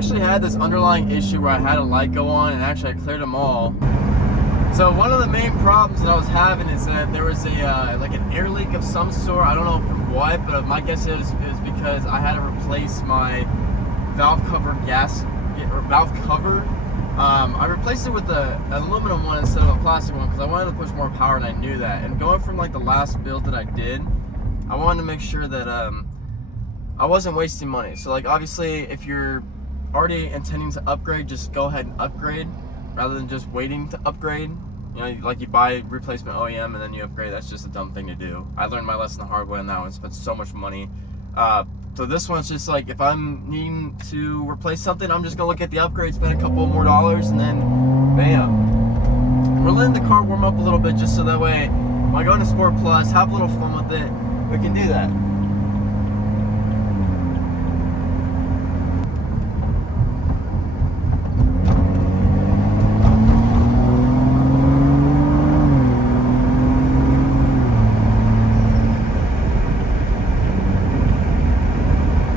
actually had this underlying issue where I had a light go on, and actually I cleared them all. So one of the main problems that I was having is that there was a like an air leak of some sort. I don't know from what, but my guess is because I had to replace my valve cover valve cover. I replaced it with an aluminum one instead of a plastic one because I wanted to push more power, and I knew that. And going from like the last build that I did, I wanted to make sure that I wasn't wasting money. So like obviously if you're already intending to upgrade, just go ahead and upgrade rather than just waiting to upgrade. You know, like you buy replacement OEM and then you upgrade. That's just a dumb thing to do. I learned my lesson the hard way on that one. Spent so much money. So this one's just like, if I'm needing to replace something, I'm just gonna look at the upgrade, spend a couple more dollars, and then bam. We're letting the car warm up a little bit just so that way when I go into Sport Plus, have a little fun with it, we can do that.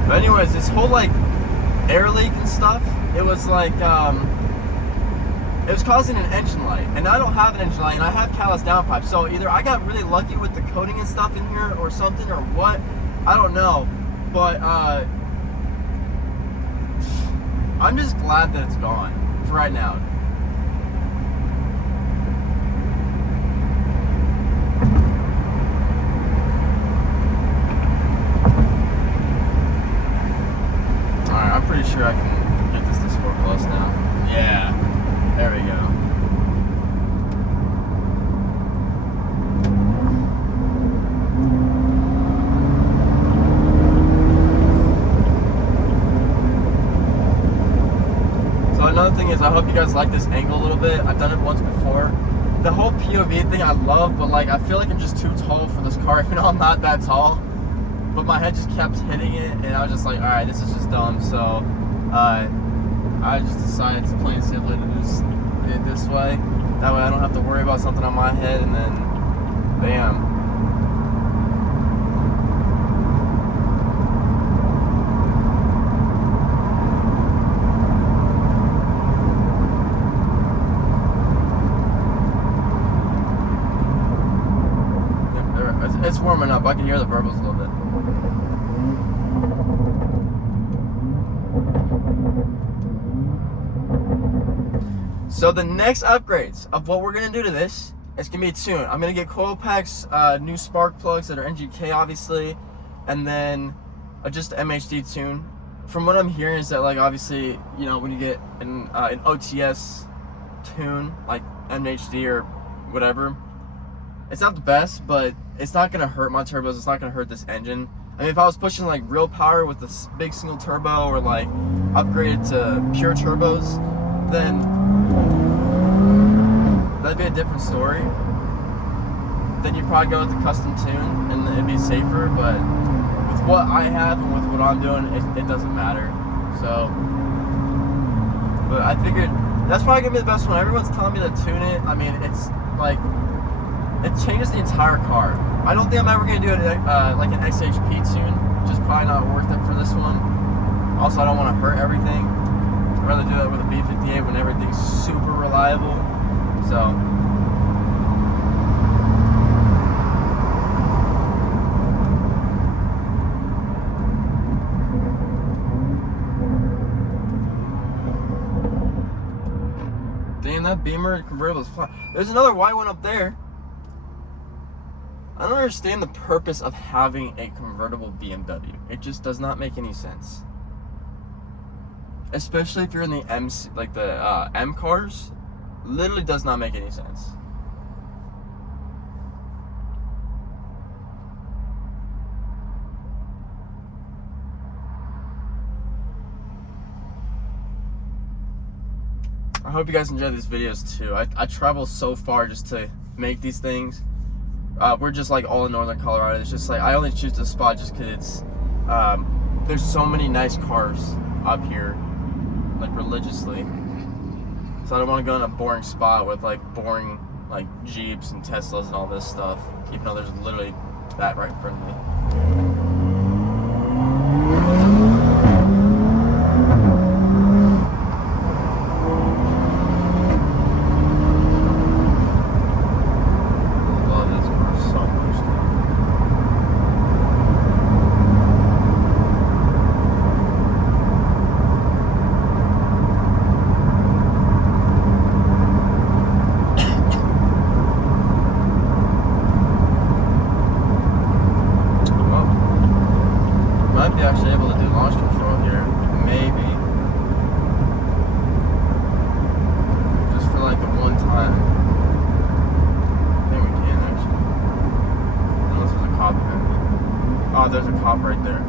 But anyways, this whole like air leak and stuff, it was like it was causing an engine light, and I don't have an engine light, and I have callous downpipe. So either I got really lucky with the coating and stuff in here, or something, or what, I don't know. But I'm just glad that it's gone for right now. I'm pretty sure I can get this to Sport Plus now. Yeah, there we go. So another thing is, I hope you guys like this angle a little bit. I've done it once before. The whole POV thing I love, but like I feel like I'm just too tall for this car, even though I'm not that tall. But my head just kept hitting it, and I was just like, all right, this is just dumb. So I just decided to plain and simply to just do it this way. That way I don't have to worry about something on my head, and then bam. It's warming up. I can hear the burbles a little bit. So the next upgrades of what we're gonna do to this, it's gonna be a tune. I'm gonna get coil packs, new spark plugs that are NGK obviously, and then just an MHD tune. From what I'm hearing is that, like, obviously, you know, when you get an OTS tune like MHD or whatever, it's not the best, but it's not gonna hurt my turbos. It's not gonna hurt this engine. I mean, if I was pushing like real power with this big single turbo, or like upgraded to pure turbos, then that'd be a different story. Then you'd probably go with the custom tune and it'd be safer, but with what I have and with what I'm doing, it doesn't matter. So, but I figured that's probably gonna be the best one. Everyone's telling me to tune it. I mean, it's like, it changes the entire car. I don't think I'm ever gonna do it like an XHP tune, which is probably not worth it for this one. Also, I don't want to hurt everything. I'd rather do that with a B58 when everything's super reliable. So, damn, that Beamer convertible is flat. There's another white one up there. I don't understand the purpose of having a convertible BMW. It just does not make any sense. Especially if you're in the M cars. Literally does not make any sense. I hope you guys enjoy these videos too. I travel so far just to make these things. We're just like all in northern Colorado. It's just like, I only choose this spot just because it's there's so many nice cars up here, like religiously. So I don't want to go in a boring spot with like boring like Jeeps and Teslas and all this stuff, even though there's literally that right in front of me.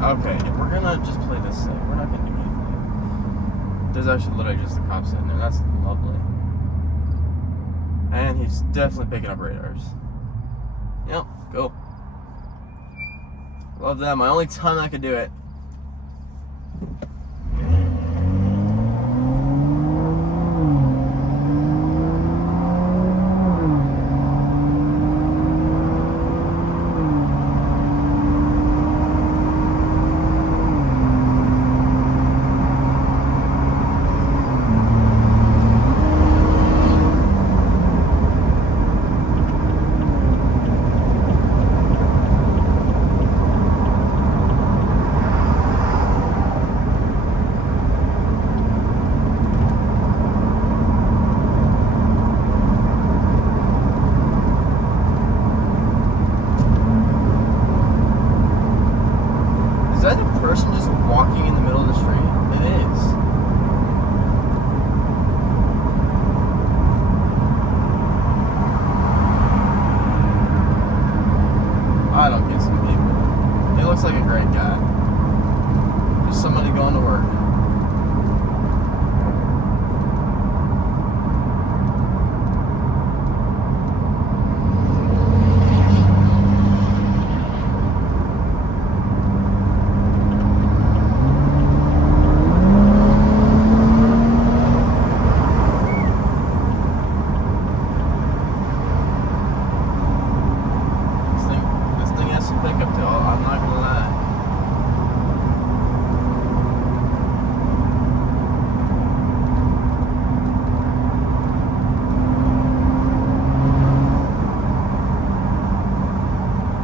Okay, we're gonna just play this safe. We're not gonna do anything. There's actually literally just the cops sitting there. That's lovely. And he's definitely picking up radars. Yep, go. Love that. My only time I could do it.